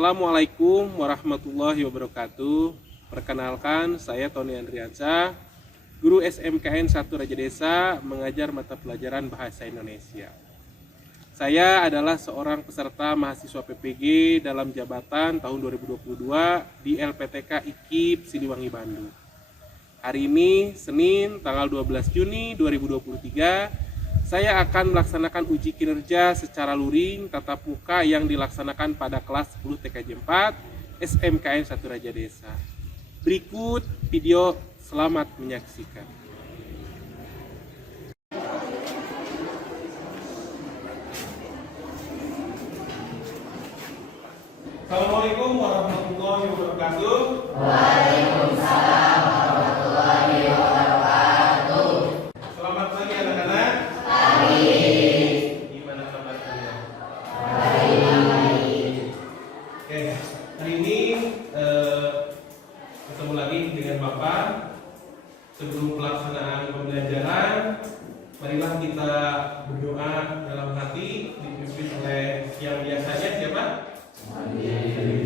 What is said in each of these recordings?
Assalamualaikum warahmatullahi wabarakatuh. Perkenalkan, saya Tony Andriansyah, guru SMKN 1 Raja Desa, mengajar mata pelajaran Bahasa Indonesia. Saya adalah seorang peserta mahasiswa PPG dalam jabatan tahun 2022 di LPTK IKIP Siliwangi, Bandung. Hari ini, Senin, tanggal 12 Juni 2023, saya akan melaksanakan uji kinerja secara luring tatap muka yang dilaksanakan pada kelas 10 TKJ 4 SMKN 1 Raja Desa. Berikut video, selamat menyaksikan. Assalamualaikum warahmatullahi wabarakatuh. Waalaikumsalam warahmatullahi wabarakatuh. Selamat pagi anak-anak. Pagi. Gimana kabar kalian? Baik. Oke, hari ini ketemu lagi dengan Bapak. Sebelum pelaksanaan pembelajaran, marilah kita berdoa dalam hati dipimpin oleh yang biasanya siapa?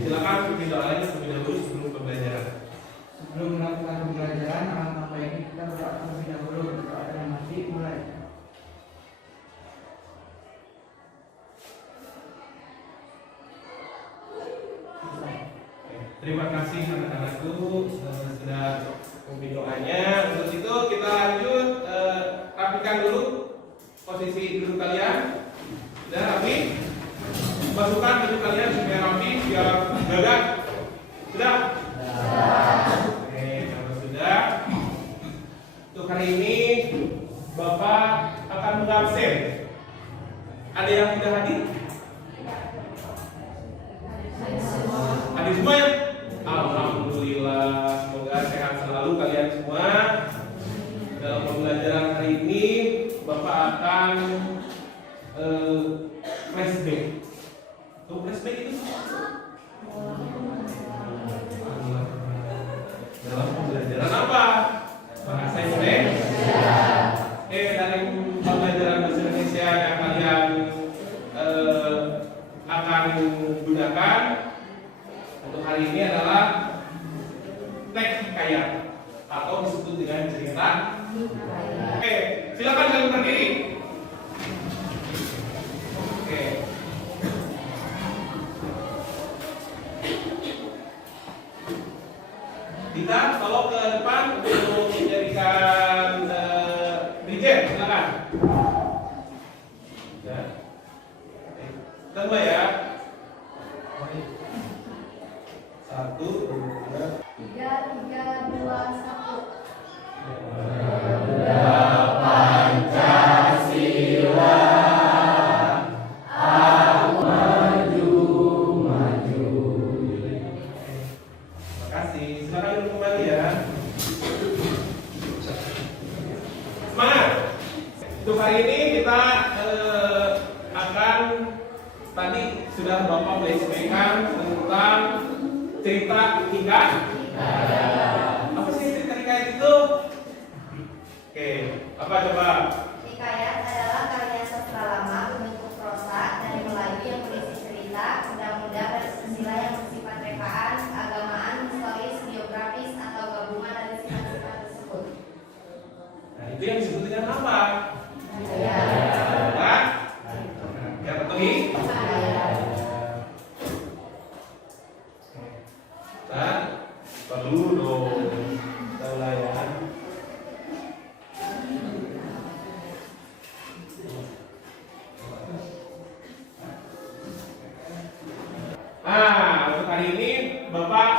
Silakan pimpin doanya terlebih dahulu sebelum pembelajaran. Sebelum melakukan pembelajaran, alangkah baiknya kita berdoa terlebih dahulu. Berdoa dalam hati, mulai. Terima kasih anak-anakku sudah pimpin doanya. Untuk itu kita lanjut, rapikan dulu posisi duduk kalian. Sudah rapi? Masukkan baju kalian supaya rapi, biar gagah. Sudah? Oke, kalau sudah, untuk hari ini Bapak akan mengabsen. Ada yang tidak hadir? Hadir semua ya? Alhamdulillah, semoga sehat selalu kalian semua. Dalam pembelajaran hari ini Bapak akan flashback. Tuh, flashback itu dalam pembelajaran apa? Bahasa Indonesia. Dari pembelajaran bahasa Indonesia yang kalian akan gunakan untuk hari ini adalah teks hikayat atau disebut dengan cerita. Oke, silakan kalian berdiri. Oke. Kita tolong ke depan untuk menjadikan dirjen, silakan. Ya. Kita mulai ya. 1, 2, 3, 2, 1. Pancasila, aku maju. Terima kasih. Silakan duduk kembali ya. Semangat. Untuk hari ini kita akan, tadi sudah Bapak flashback-kan tentang cerita hikayat. Apa sih cerita hikayat itu? Oke, apa coba? Hikayat adalah karya sastra lama berbentuk prosa dari Melayu yang berisi cerita, undang-undang dan silsilah yang bersifat rekaan, keagamaan, historis, biografis atau gabungan dari sifat-sifat tersebut. Nah, itu yang disebut dengan apa? Ya. Nah, ya betul nih. Nah, perlu dong tahu lah ya. Nah, untuk hari ini Bapak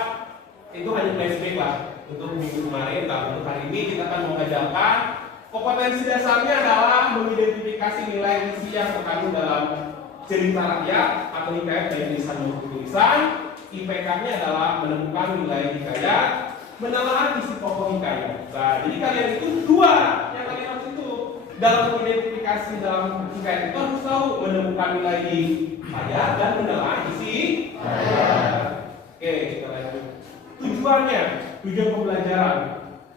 itu hanya flashback lah untuk minggu kemarin. Nah, untuk hari ini kita akan mengajarkan kompetensi dasarnya adalah mengidentifikasi nilai isi yang terkandung dalam cerita rakyat atau hikayat dari tulisan maupun tulisan. IPK-nya adalah menemukan nilai hikayat, menelaah isi pokok hikayat. Nah, jadi kalian itu dua yang kalian harus itu dalam mengidentifikasi dalam hikayat itu harus tahu menemukan nilai di hikayat dan menelaah isi hikayat. Oke, kita lanjut. Tujuan pembelajaran.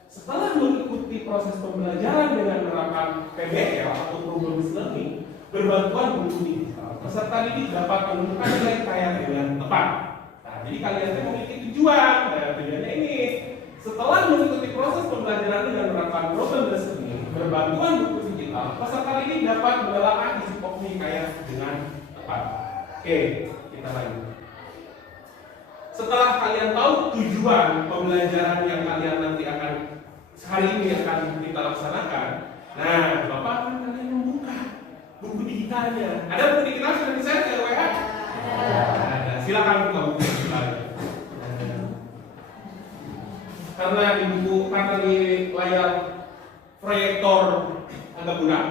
Setelah mengikuti proses pembelajaran dengan menerapkan PBL atau problem learning, berbantuan buku digital, peserta didik dapat menemukan nilai hikayat dengan tepat. jadi kalian tuh memiliki tujuan. Nah, tujuannya ini setelah mengikuti proses pembelajaran dengan menerapkan program tersebut berbantuan buku digital, peserta ini dapat menelaah isi pokok hikayat dengan tepat. Oke, kita lanjut. Setelah kalian tahu tujuan pembelajaran yang kalian nanti akan hari ini akan kita laksanakan, nah, Bapak akan kalian membuka buku digitalnya. Ada buku digital sudah di-share ke WA? Ada. Silakan buka buku digitalnya. Karena di layar proyektor agak buram,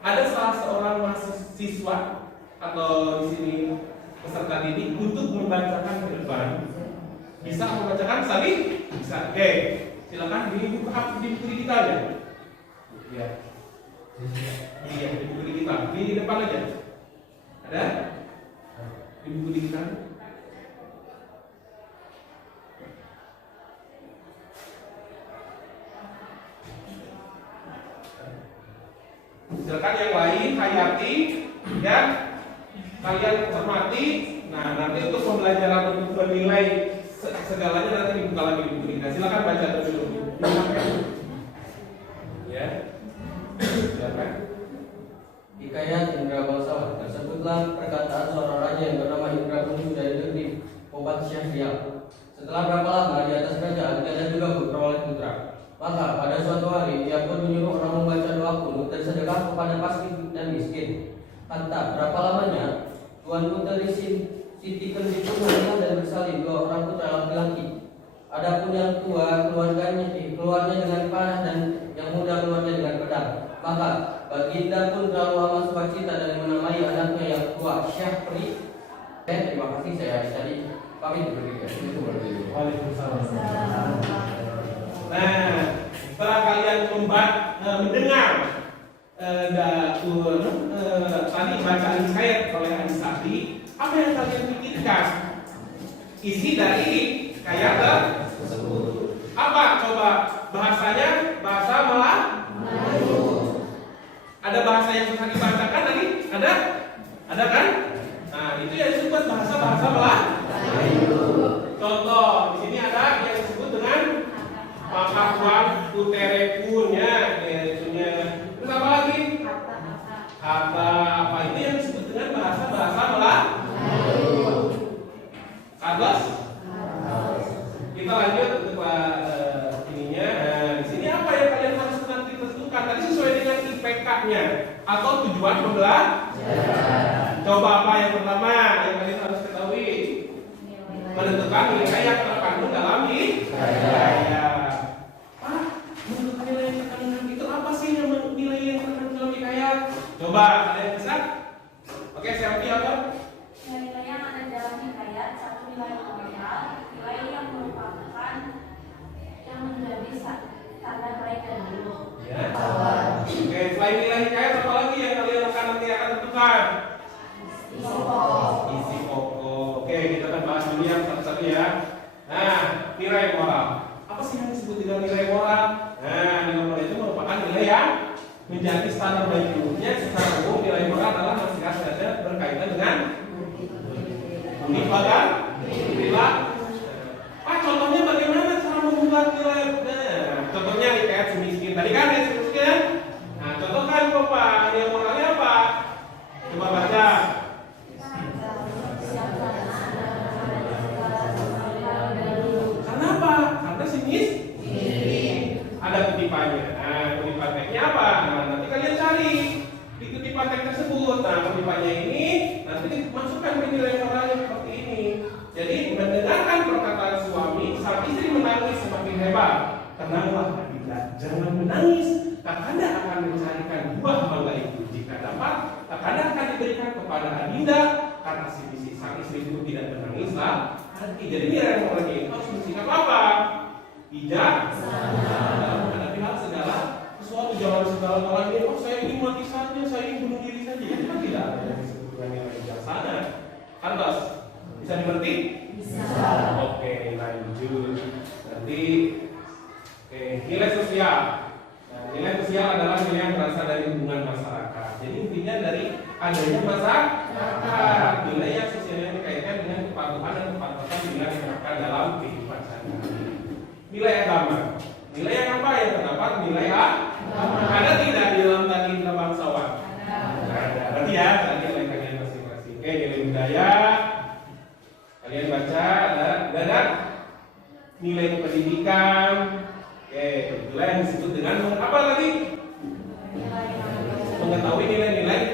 ada salah seorang mahasiswa atau di sini peserta didik untuk membacakan ke depan. Bisa membacakan tadi? Bisa. Oke, silakan di buku digitalnya. Ya. Iya, di buku digital. Di depan aja. Ada? Di buku digital. Silakan yang lain, Hayati, ya, kalian cermati. Nah, nanti untuk pembelajaran untuk menilai segalanya nanti dibuka lagi di buku digital. Silakan baca dulu. Ya, silakan. Hikayat Indra Bangsawan. Tersebutlah perkataan seorang raja yang bernama Indra Kunjung dari negeri Obat Syahrial. Setelah berapa lama di atas kerajaan, dia juga berperoleh putra. Maka pada suatu hari ia pun menyuruh orang membaca doa kunut dan sedekah kepada fakir dan miskin. Kata berapa lamanya Tuan Putri Siti Kendri pun menikah dan bersalin dua orang putra laki-laki. Adapun yang tua keluarnya dengan panah dan yang muda keluarnya dengan pedang. Maka Baginda pun terlalu amat sukacita dan menamai anaknya yang tua Syahri. Terima kasih, saya tadi pamit dulu. Waalaikumsalam. Nah, setelah kalian mendengar tadi bacaan hikayat oleh Adisati, apa yang kalian pikirkan? Isi dari hikayat tersebut. Apa? Coba bahasanya, bahasa Melayu. Ada bahasa yang susah dibacakan tadi? Ada? Ada kan? Nah, itu yang disebut bahasa Melayu. Contoh, di sini ada yang disebut dengan Makapuan Uterepunya, terus apa lagi? Kata apa itu yang disebut dengan bahasa Melayu? Atlas? Kita lanjut untuk ininya. Nah, di sini apa yang kalian harus nanti tentukan? Tadi sesuai dengan IPK-nya atau tujuan pembelajaran. Coba apa yang pertama yang kalian harus ketahui? Menentukan nilai yang terkandung dalam hikayat. Menentukan nilai yang terkandung itu apa sih yang nilai yang terkandung dalam hikayat? Coba kalian bisa? Oke, siapa apa? Nilai yang ada dalam hikayat, satu nilai nominal, nilai yang merupakan yang menjadi standar baik dan buruk. Ya. Oke, selain nilai hikayat apa lagi yang kalian nanti akan tentukan? Isi pokok. Oke, kita akan bahas dulu yang satu-satu ya. Nah, nilai moral. Apa sih yang disebut dengan nilai moral? Nah, nilai moral itu merupakan nilai yang menjadi standar baik buruknya. Secara umum nilai moral adalah nasihat saja berkaitan dengan budi perilaku. Contohnya bagaimana cara membuat nilai? Nah, contohnya hikayat si miskin. Tadi kan ya si miskin. Nah, contohkan Bapak, nilai moralnya apa? Coba baca. Kenapa? Karena si miskin. Ada kutipannya. Nah, kutipan teksnya apa? Nah, nanti kalian cari di kutipan teks tersebut. Nah, kutipannya ini nanti dimasukkan ke nilai moralnya seperti ini. Jadi mendengarkan perkataan suami, sang istri menangis semakin hebat. Tenanglah Adinda, jangan menangis. Kakanda akan mencarikan buah mangga itu. Jika dapat, Kakanda akan diberikan kepada Adinda. Karena si sang istri itu tidak menangislah. Jadi nilai moralnya itu harus bersikap apa? Bijak. Menghadapi hal segala sesuatu, jangan segala galanya. Oh, saya ingin mati saja, saya ingin bunuh diri saja. Itu kan tidak ada yang disebut dengan nilai bijaksana. Antas, bisa dimengerti? Bisa. Oke, lanjut. Nanti, nilai sosial. Nah, nilai sosial adalah nilai yang berasal dari hubungan masyarakat. Jadi intinya dari adanya masyarakat, nilai yang sosialnya dikaitkan dengan kepatuhan dan kepatuhan nilai yang diterapkan dalam kehidupan sehari-hari. Nilai agama, nilai yang apa yang terdapat nilai agama. Ada tidak di dalam tadi Indra Bangsawan? Ada. Berarti ya tadi oleh kalian masing-masing. Oke, nilai budaya. Kalian baca ada nilai pendidikan. Oke, nilai yang disebut dengan apa tadi? Mengetahui nilai-nilai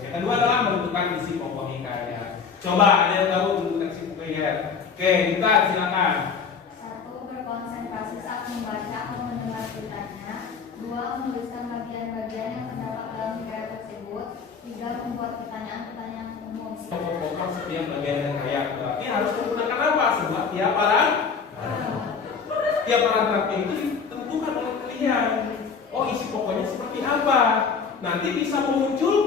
yang kedua adalah menentukan isi pokok hikayat. Coba ada yang tahu menentukan isi pokok hikayat? Oke, kita silakan. 1. Berkonsentrasi saat membaca atau mendengar ceritanya. 2. Menuliskan bagian-bagian yang terdapat dalam hikayat tersebut. 3. Membuat pertanyaan-pertanyaan umum. Pokok setiap bagian hikayat berarti harus menggunakan apa? Sebab tiap paragraf itu ditentukan oleh kalian. Oh, isi pokoknya seperti apa? Nanti bisa muncul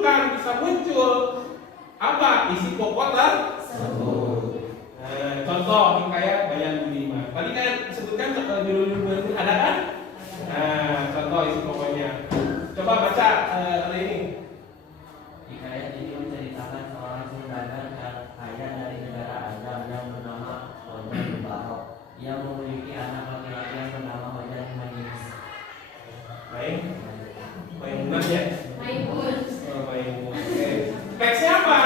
apa isi pokok tersebut. Contoh hikayat Bayan Budiman. Tadi kalian sebutkan judul-judul ada kan? Contoh isi pokoknya. Coba baca hari ini. Hikayat ini menceritakan seorang saudagar kaya dari negara Adam yang bernama Hojan Barok. Ia memiliki anak laki-laki yang bernama Hojan Manis. Maimunah ya? Maimun. Maimun. Oke. Teksnya apa?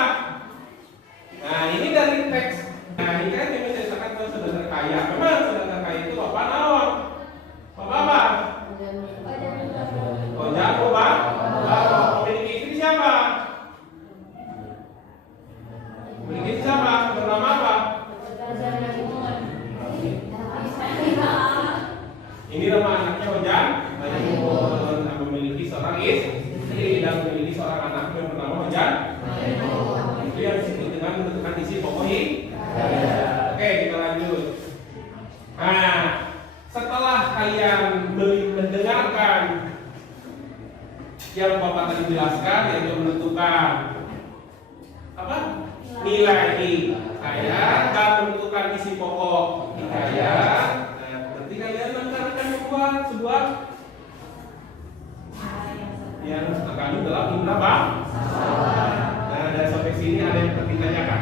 Nah, ini dari teks. Nah, ini kan yang menceritakan tentang saudagar kaya. Memang saudagar kaya itu apa nawang? Apa? Hojan Barok. Memiliki istri siapa? Bernama apa? Ini nama anaknya Hojan Maimun. Memiliki seorang istri dan memiliki seorang anak yang bernama Hojan Maimun. Itu yang disebut dengan menentukan isi pokok hikayat. Oke, kita lanjut. Nah, setelah kalian mendengarkan yang Bapak tadi jelaskan, yaitu menentukan apa? Nilai hikayat dan menentukan isi pokok hikayat. Nah, berarti kalian akan membuat sebuah yang terkandung dalam Indra Bangsawan. Nah, dari sampai sini ada yang perlu ditanyakan?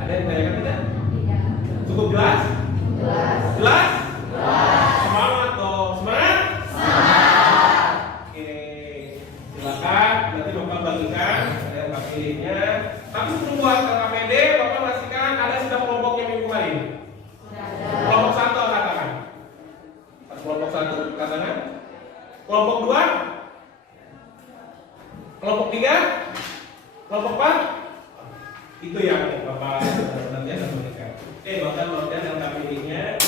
Ada yang ditanyakan tidak? Cukup jelas? Jelas? Semangat dong, semangat? Oke, silakan. Nanti Bapak bagikan ada yang pakai linknya. Tapi sebelum buat KKPD, Bapak pastikan ada sudah kelompoknya minggu kemarin. Kelompok 1 katakan. Kelompok 1 katakan. Kelompok 2, kelompok 3, kelompok 4. Itu yang Bapak nanti akan berikan. Oke, Bapak loadkan yang KPD-nya.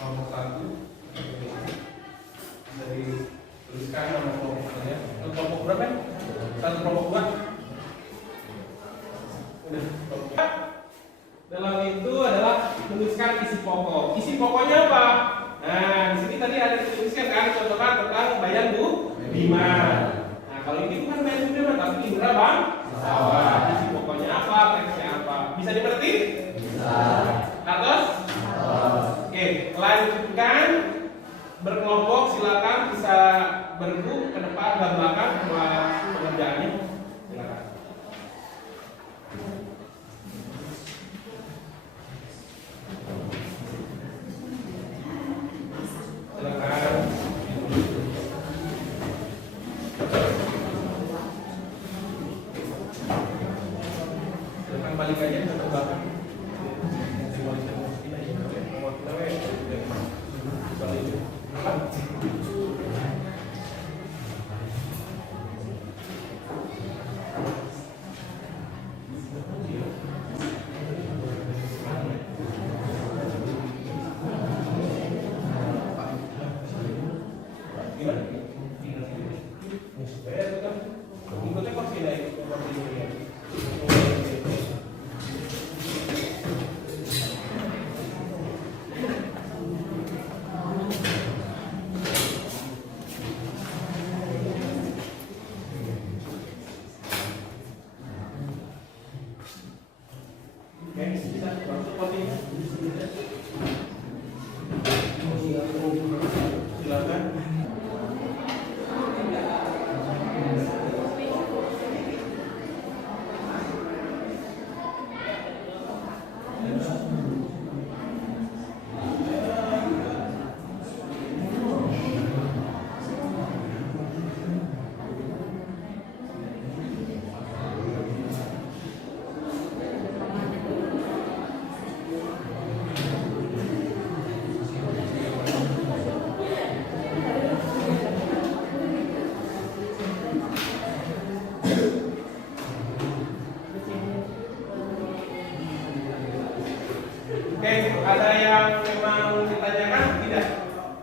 Kelompok 1 dari tuliskan nama kelompoknya. Kelompok berapa? Satu kelompok 2. Dalam itu adalah menuliskan isi pokok. Isi pokoknya apa? Nah, di sini tadi ada dituliskan kan contohkan tentang Bayan Budiman. Nah, kalau ini bukan Bayan Budiman tapi Indra Bangsawan. Isi pokoknya apa? Teksnya apa? Bisa dimengerti? Bisa. Atas? Oke, lanjutkan berkelompok. Silakan bisa bergu ke depan dan belakang buat pengerjaannya. Silakan. Silakan balik aja ke belakang. votingnya? Silakan. Oke, ada yang memang ditanyakan tidak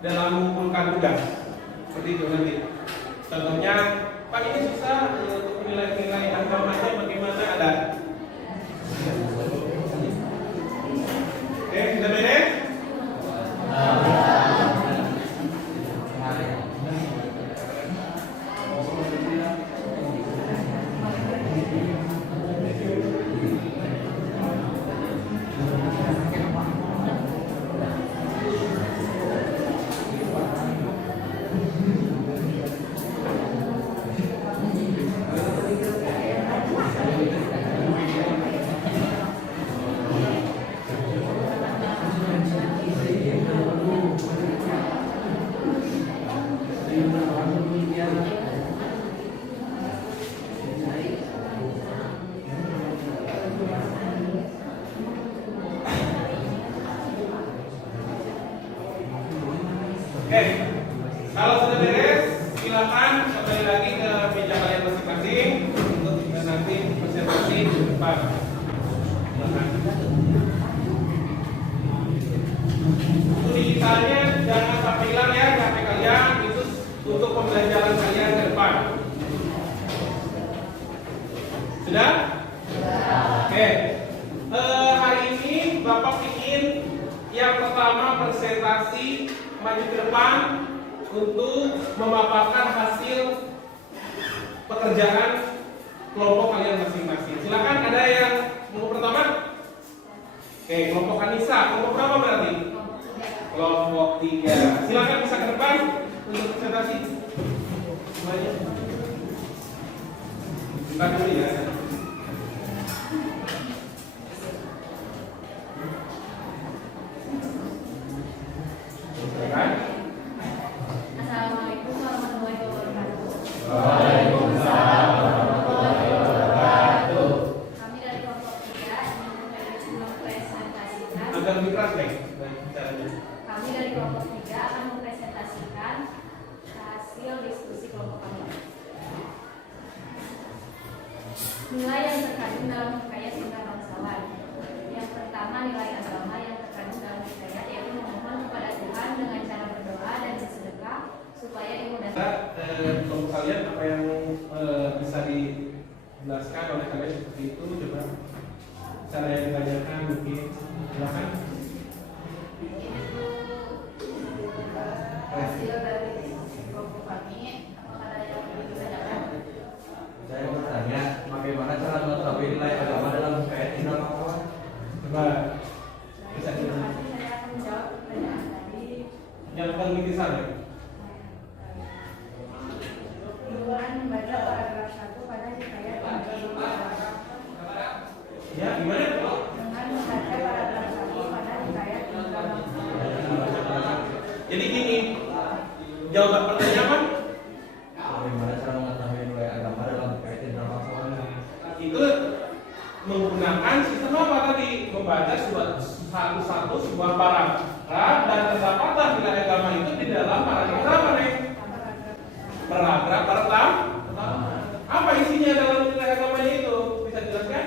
dalam mengumpulkan tugas? Seperti itu nanti. Contohnya, Pak ini susah untuk nilai-nilai agamanya bagaimana ada? Oke, sudah beres? Oke, kalau sudah beres, silakan kembali lagi ke meja kalian masing-masing untuk kita nanti presentasi di depan. Silakan. Untuk digitalnya jangan sampai hilang ya HP kalian, itu untuk pembelajaran kalian ke depan. Sudah? Oke. Hari ini Bapak ingin yang pertama presentasi maju ke depan untuk memaparkan hasil pekerjaan kelompok kalian masing-masing. Silakan, ada yang mau pertama? Oke, kelompok Anissa, kelompok berapa berarti? Kelompok 3. Silakan bisa ke depan untuk presentasi. Semuanya. Buka dulu ya. Assalamualaikum warahmatullahi wabarakatuh. Waalaikumsalam warahmatullahi wabarakatuh. Kami dari kelompok 3 ingin mempresentasikan. Agak lebih keras nih bicaranya. Kami dari kelompok 3 akan mempresentasikan hasil diskusi kelompok kami. Nilai yang terkandung dalam hikayat Indra Bangsawan. Yang pertama, nilai agama yang terkandung dalam hikayat yaitu memohon kepada Tuhan dengan cara berdoa dan bersedekah supaya dimudahkan. Kelompok kalian apa yang bisa dijelaskan oleh kalian seperti itu? Coba cara yang ditanyakan mungkin. Silakan. Hasil dari diskusi kelompok kami, apakah ada yang ingin ditanyakan? Saya mau bertanya, bagaimana cara mengetahui nilai agama dalam hikayat Indra Bangsawan? Coba bisa Terima dijelaskan. kasih, saya akan menjawab pertanyaan tadi. Yang paling besar ya. Dengan membaca paragraf 1 pada hikayat Ya, gimana? dengan membaca paragraf 1 pada hikayat Indra Bangsawan. Jadi gini, jawaban pertanyaan apa? Bagaimana cara mengetahui nilai agama dalam hikayat Indra Bangsawan? Itu menggunakan sistem apa tadi? Membaca satu-satu sebuah paragraf dan terdapatlah nilai agama itu di dalam paragraf berapa nih? Paragraf pertama. Apa isinya dalam nilai agamanya itu? Bisa dijelaskan?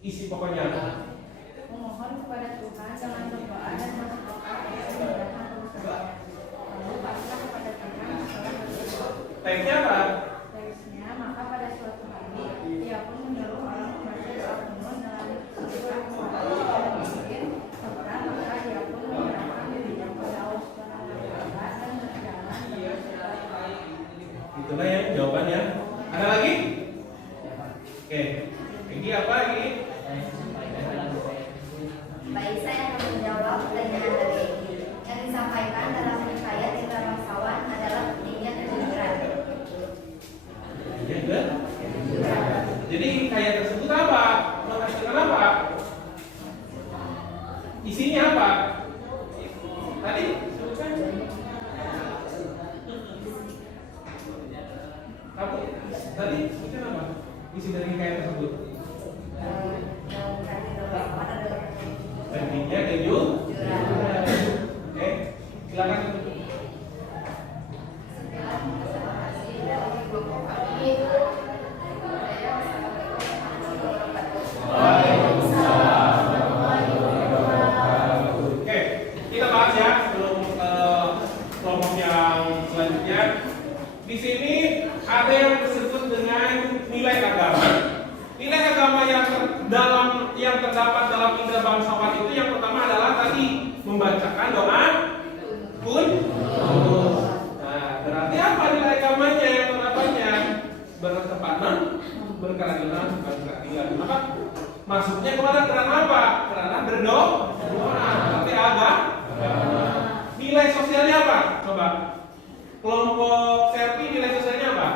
Isi pokoknya. Memohon kepada Tuhan dengan berdoa dan bersedekah supaya dimudahkan urusannya. Lalu pasrah kepada Tuhan setelah berdoa. Teksnya apa? Teksnya, maka pada suatu hari ia pun menyuruh orang membaca doa penuh dengan sedekah kepada Allah dan miskin, serta maka dia pun menyerahkan dirinya kepada Allah Subhanahu wa Ta'ala dan berjalan dengan segala. Itulah ya jawabannya. Ada lagi? Oke. Ini apa ini? Tadi itu apa? Isi dari hikayat tersebut. Dagingnya keju. Oke, silakan. Oke, kita bahas ya sebelum kelompok yang selanjutnya. Di sini ada yang disebut dengan nilai agama. Nilai agama yang terdapat dalam indera bangsawan itu yang pertama adalah tadi membacakan doa kunut. Nah, berarti apa nilai agamanya yang terdapatnya? Bertepatan, berkeadilan, berkeadilan. Apa? Masuknya kepada kerana apa? Kerana berdoa. Berarti agama. Nilai sosialnya apa? Coba. Kelompok Serpi nilai sosialnya apa?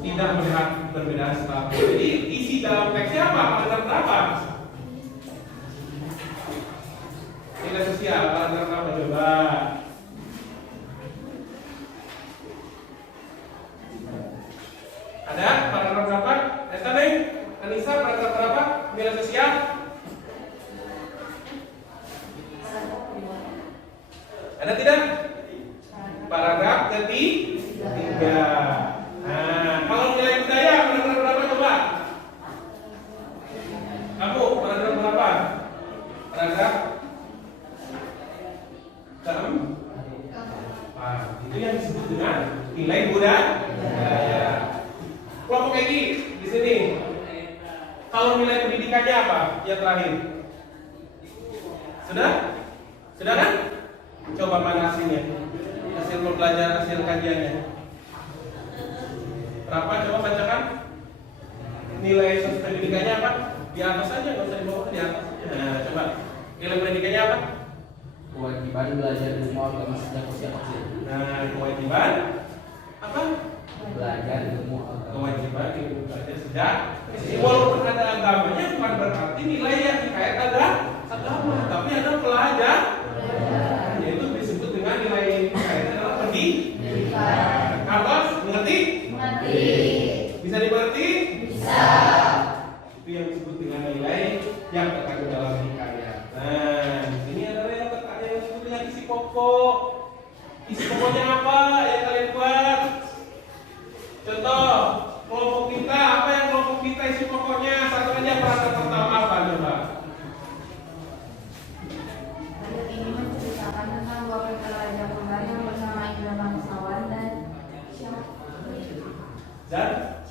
Tidak melihat perbedaan status. Jadi isi dalam teksnya apa? Paragraf berapa? Nilai sosial paragraf berapa coba? Ada paragraf berapa? Eta Neng, Anissa paragraf berapa? Nilai sosial? Ada tidak? Paragraf ketiga. Nah, kalau nilai budaya paragraf berapa coba? Kamu paragraf berapa? Paragraf keempat. Itu yang disebut dengan nilai budaya. Kelompok Egi di sini. Kalau nilai pendidikannya apa? Yang terakhir. Sudah? Sudah kan? Coba mana hasilnya? Hasil pembelajaran, hasil kajiannya. Berapa? Coba bacakan. Nilai pendidikannya apa? Di atas saja, nggak usah dibawa ke di atas. Nah, coba. Nilai pendidikannya apa? Kewajiban belajar ilmu agama sejak usia kecil. Nah, kewajiban apa? Belajar ilmu agama. Kewajiban ilmu belajar sejak kecil. Walaupun ada agamanya bukan berarti nilai yang dikait agama, tapi ada pelajar. Yaitu disebut dengan nilai kaitan adalah pendidikan. Atas, mengerti? Mengerti. Bisa dimengerti? Bisa. Itu yang disebut dengan nilai yang terkandung dalam hikayat. Nah, ini adalah yang terkandung yang disebut dengan isi pokok. Isi pokoknya apa yang kalian buat? Contoh, kelompok kita, apa yang kelompok kita isi pokoknya? Satu aja paragraf pertama apa coba? Ayat ini menceritakan tentang dua putra raja kembar yang bernama Indra Bangsawan dan Dan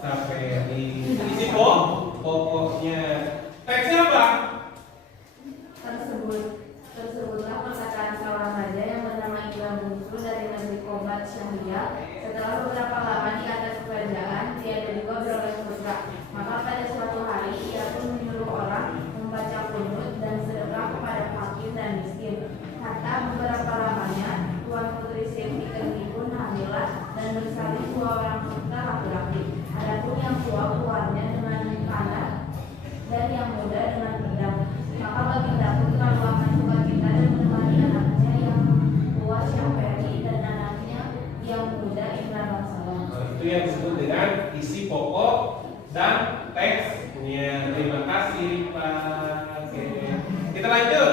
sampai di isi pokoknya. Teksnya apa? Tersebutlah perkataan seorang raja yang bernama Indra Bungsu dari negeri Kobat Syahrial. Setelah beberapa lama di atas kerajaan, tiada juga beroleh putra. Maka pada suatu hari ia pun menyuruh orang membaca kunut dan sedekah kepada fakir dan miskin. Kata beberapa lamanya, tuan putri Siti Kendi pun hamilah dan bersalin dua orang putra laki-laki. Adapun yang tua keluarnya dengan panah dan yang muda dengan pedang. Maka baginda pun terlalu akan sukacita dan menemani anaknya yang tua Syahperi dan anaknya yang muda Indra Bangsawan. Itu yang disebut dengan isi pokok dan teksnya. Terima kasih Pak. Oke. Kita lanjut.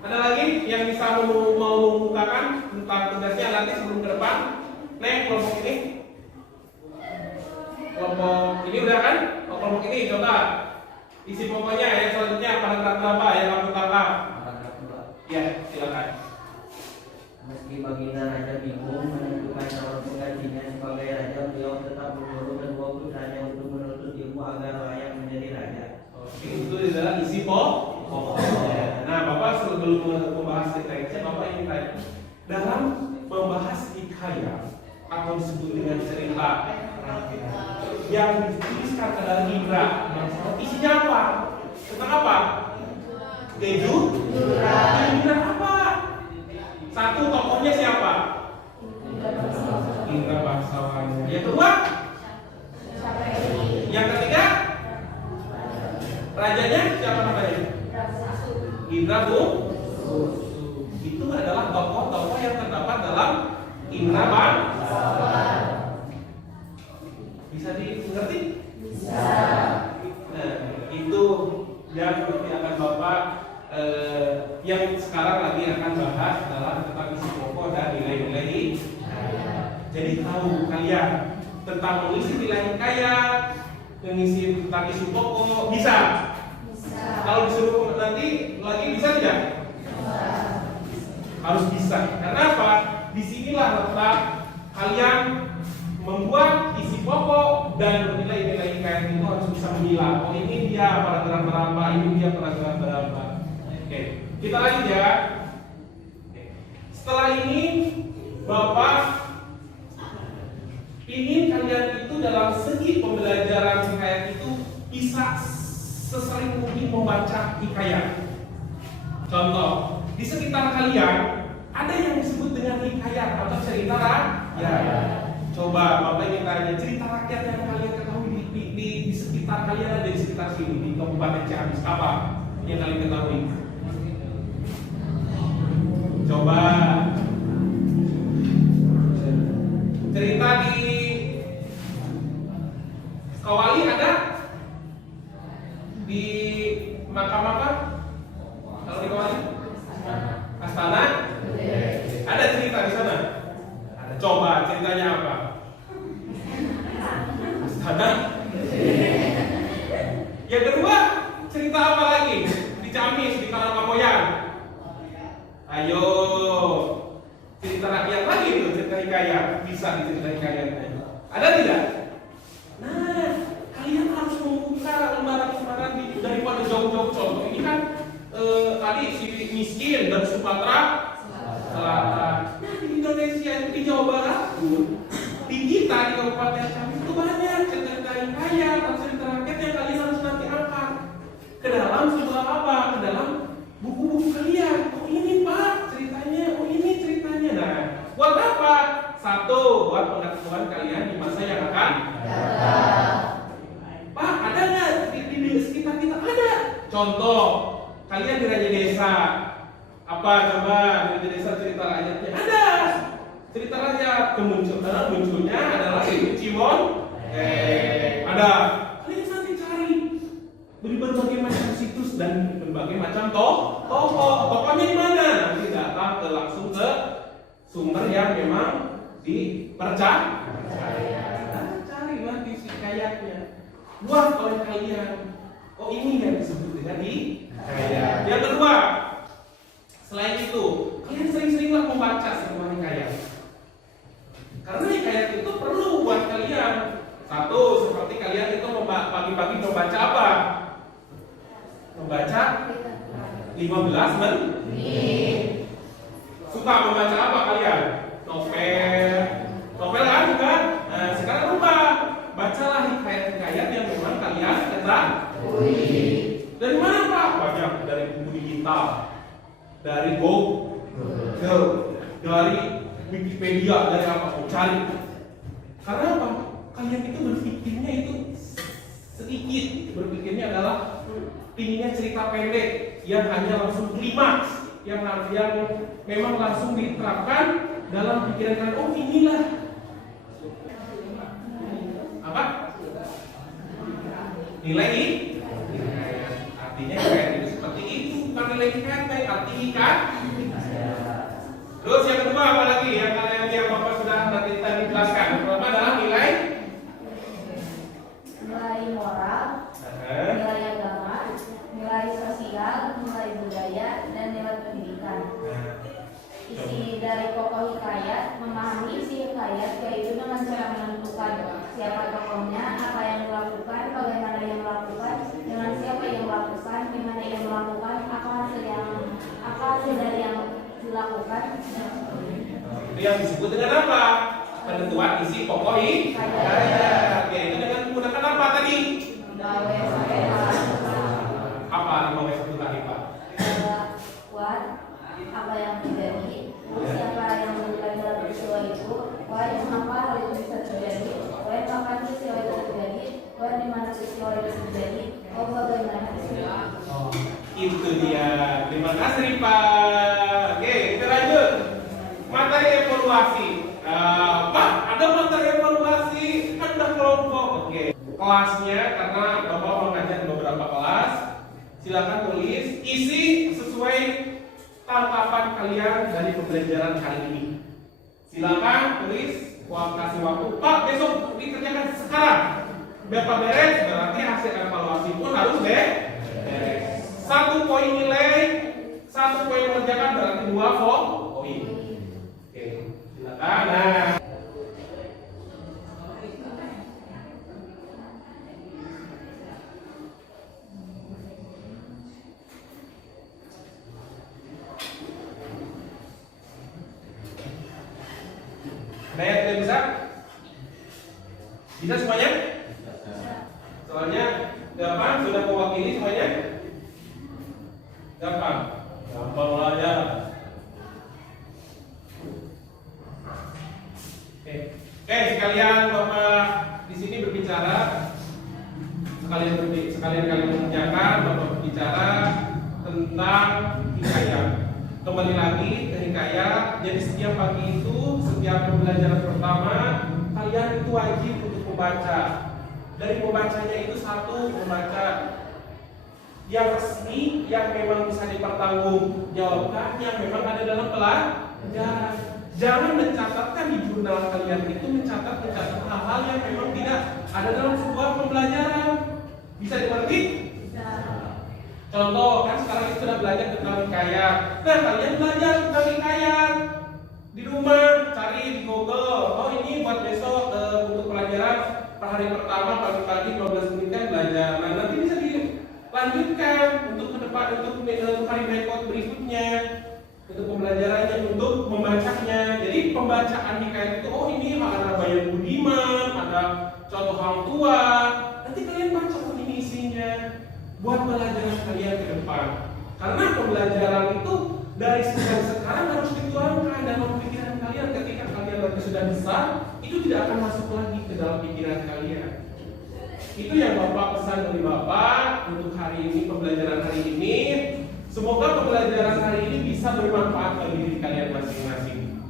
Ada lagi yang bisa mau membukakan tentang tugasnya nanti sebelum ke depan? Nek, kelompok ini. Kelompok ini udah kan? Kelompok ini coba isi pokoknya yang selanjutnya paragraf berapa yang kamu tangkap? Paragraf 2. Ya, silakan. Meski baginda raja bingung menentukan calon penggantinya sebagai raja, beliau tetap menyuruh kedua putranya untuk menuntut ilmu agar layak menjadi raja. Oke, itu adalah isi pokoknya. Nah, Bapak sebelum membahas teksnya, Bapak ingin tanya, dalam membahas hikayat atau disebut dengan cerita yang dituliskan adalah Indra, isinya apa? Tentang apa? Keju? Indra apa? Satu, tokohnya siapa? Indra Bangsawan. Yang kedua? Yang ketiga? Rajanya siapa namanya? Indra Bungsu. Itu adalah tokoh-tokoh yang terdapat dalam Indra bangsawan. Bisa dimengerti? Bisa. Nah, itu yang nanti akan Bapak yang sekarang lagi akan bahas adalah tentang isi pokok dan nilai-nilai hikayat. Jadi tahu kalian tentang mengisi nilai hikayat, mengisi tentang isi pokok, bisa? Bisa. Kalau disuruh nanti lagi bisa tidak? Bisa. Harus bisa. Karena apa? Disinilah letak kalian membuat isi pokok dan nilai-nilai hikayat itu harus bisa memilah. Oh, ini dia paragraf berapa, ini dia paragraf berapa. Oke, kita lanjut ya. Oke. Setelah ini Bapak ingin kalian itu dalam segi pembelajaran hikayat itu bisa sesering mungkin membaca hikayat. Contoh, di sekitar kalian ada yang disebut dengan hikayat atau cerita rakyat. Coba Bapak ingin tanya, cerita rakyat yang kalian ketahui di sekitar kalian, ada di sekitar sini di Kabupaten Ciamis, apa yang kalian ketahui? Coba cerita di Kawali ada? Di makam-makam? Kalau di Kawali? Astana? Ada cerita di sana? Ada. Coba ceritanya apa? Astana? Yang kedua, cerita apa lagi? Di Ciamis, di Karangpamoyan. Ayo, cerita rakyat lagi itu, cerita hikayat. Bisa dicerita hikayatnya. Ada tidak? Nah, kalian harus membuka lembaran-lembaran daripada jauh-jauh. Contoh ini kan tadi si miskin dan Sumatera Selatan. Nah, di Indonesia, di Jawa Barat pun, di kita di Kabupaten Ciamis itu banyak cerita hikayat atau cerita rakyat yang kalian harus nanti angkat ke dalam sebuah apa? Ke dalam buku-buku kalian. Oh ini Pak ceritanya, oh ini ceritanya. Nah, buat apa? Satu, buat pengetahuan kalian di masa yang akan datang. Pak, ada nggak di sekitar kita? Ada. Contoh, kalian di Raja Desa. Apa coba di Raja Desa cerita rakyatnya? Ada. Cerita rakyat munculnya adalah Cimon. Ada. Kalian nanti cari di berbagai macam situs dan berbagai macam tokoh. Tokohnya di mana? Nanti datang langsung ke sumber yang memang dipercaya. Cari nanti hikayatnya. Buat oleh kalian. Oh ini yang disebut dengan hikayat. Yang kedua, selain itu, kalian sering-seringlah membaca sebuah hikayat. Karena hikayat itu perlu buat kalian. Satu, seperti kalian itu pagi-pagi membaca apa? Membaca 15 menit. Suka membaca apa kalian? Novel kan juga. Nah, sekarang rubah. Bacalah hikayat-hikayat yang memang kalian ketahui. Dari mana Pak? Banyak, dari buku digital, dari Google, dari Wikipedia, dari apa? Cari. Karena apa? Kalian itu berpikirnya itu sedikit. Berpikirnya adalah inginnya cerita pendek yang hanya langsung klimaks, yang memang langsung diterapkan dalam pikiran kalian. Oh inilah apa? Nilai hikayat. Artinya hikayat itu seperti itu, bukan nilai hikayat, arti hikayat. Terus yang kedua apa lagi yang kalian yang Bapak sudah tadi jelaskan? Pertama adalah nilai moral, nilai agama, nilai sosial, nilai budaya, dan nilai pendidikan. Isi dari pokok hikayat, memahami isi hikayat yaitu dengan cara menentukan siapa tokohnya, apa yang dilakukan, bagaimana yang melakukan, dengan siapa yang melakukan, di mana yang melakukan, apa hasil dari yang dilakukan. Itu yang disebut dengan apa? Penentuan isi pokok hikayat. Yaitu dengan menggunakan apa tadi? 5W1H. Apa 5W1H Pak? What, apa yang terjadi, siapa yang melakukan dalam peristiwa itu, when apa hal itu bisa terjadi, when kapan peristiwa itu terjadi, when di mana peristiwa itu terjadi, bagaimana peristiwa. Itu dia. Terima kasih Pak. Oke, kita lanjut. Materi evaluasi. kelasnya karena Bapak mengajar beberapa kelas. Silakan tulis isi sesuai tangkapan kalian dari pembelajaran hari ini. Silakan tulis, kasih waktu. Pak, besok dikerjakan sekarang. Bapak beres, berarti hasil evaluasi pun harus beres. 1 poin nilai, 1 poin mengerjakan berarti 2 poin. Oke, silakan. Nah. Ada yang tidak bisa? Bisa semuanya? Soalnya gampang, sudah mewakili semuanya? Gampang. Gampang aja. Oke, sekalian Bapak di sini berbicara, sekalian kalian mengerjakan, Bapak berbicara tentang hikayat. Kembali lagi ke hikayat. Jadi setiap pagi itu, setiap pembelajaran pertama, kalian itu wajib untuk membaca. Dari pembacanya itu 1, membaca yang resmi, yang memang bisa dipertanggungjawabkan, yang memang ada dalam pelajaran. Jangan mencatatkan di jurnal kalian itu mencatat hal-hal yang memang tidak ada dalam sebuah pembelajaran. Bisa dimengerti? Contoh, kan sekarang itu sudah belajar tentang hikayat. Nah, kalian belajar tentang hikayat di rumah, cari di Google. Oh, ini buat besok untuk pelajaran per hari pertama pagi-pagi 15 menit kan belajar. Nah, nanti bisa dilanjutkan untuk ke depan, untuk hari berikut berikutnya, untuk pembelajarannya, untuk membacanya. Jadi pembacaan hikayat itu, oh ini ada Bayan Budiman, ada contoh hang tua. Nanti kalian baca, oh ini isinya. Buat pelajaran kalian ke depan. Karena pembelajaran itu dari sekarang harus dituangkan dalam pikiran kalian. Ketika kalian nanti sudah besar, itu tidak akan masuk lagi ke dalam pikiran kalian. Itu yang Bapak pesan dari Bapak untuk hari ini, pembelajaran hari ini. Semoga pembelajaran hari ini bisa bermanfaat bagi diri kalian masing-masing.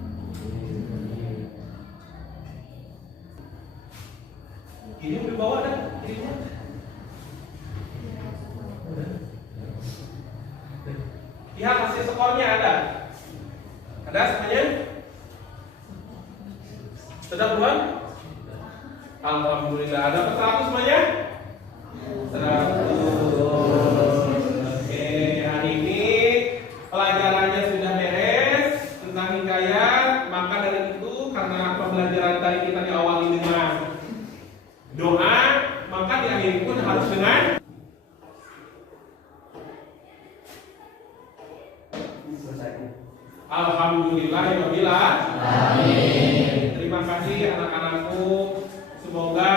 Ini udah bawa dan kirimnya. Lihat hasil skornya ada. Ada semuanya? Sudah belum? Alhamdulillah. Ada 100 semuanya? 100. Oke, hari ini pelajarannya sudah beres tentang hikayat. Maka dari itu, karena pembelajaran tadi kita diawali dengan doa, maka diakhiri pun harus dengan Alhamdulillah. Amin. Terima kasih anak-anakku. Semoga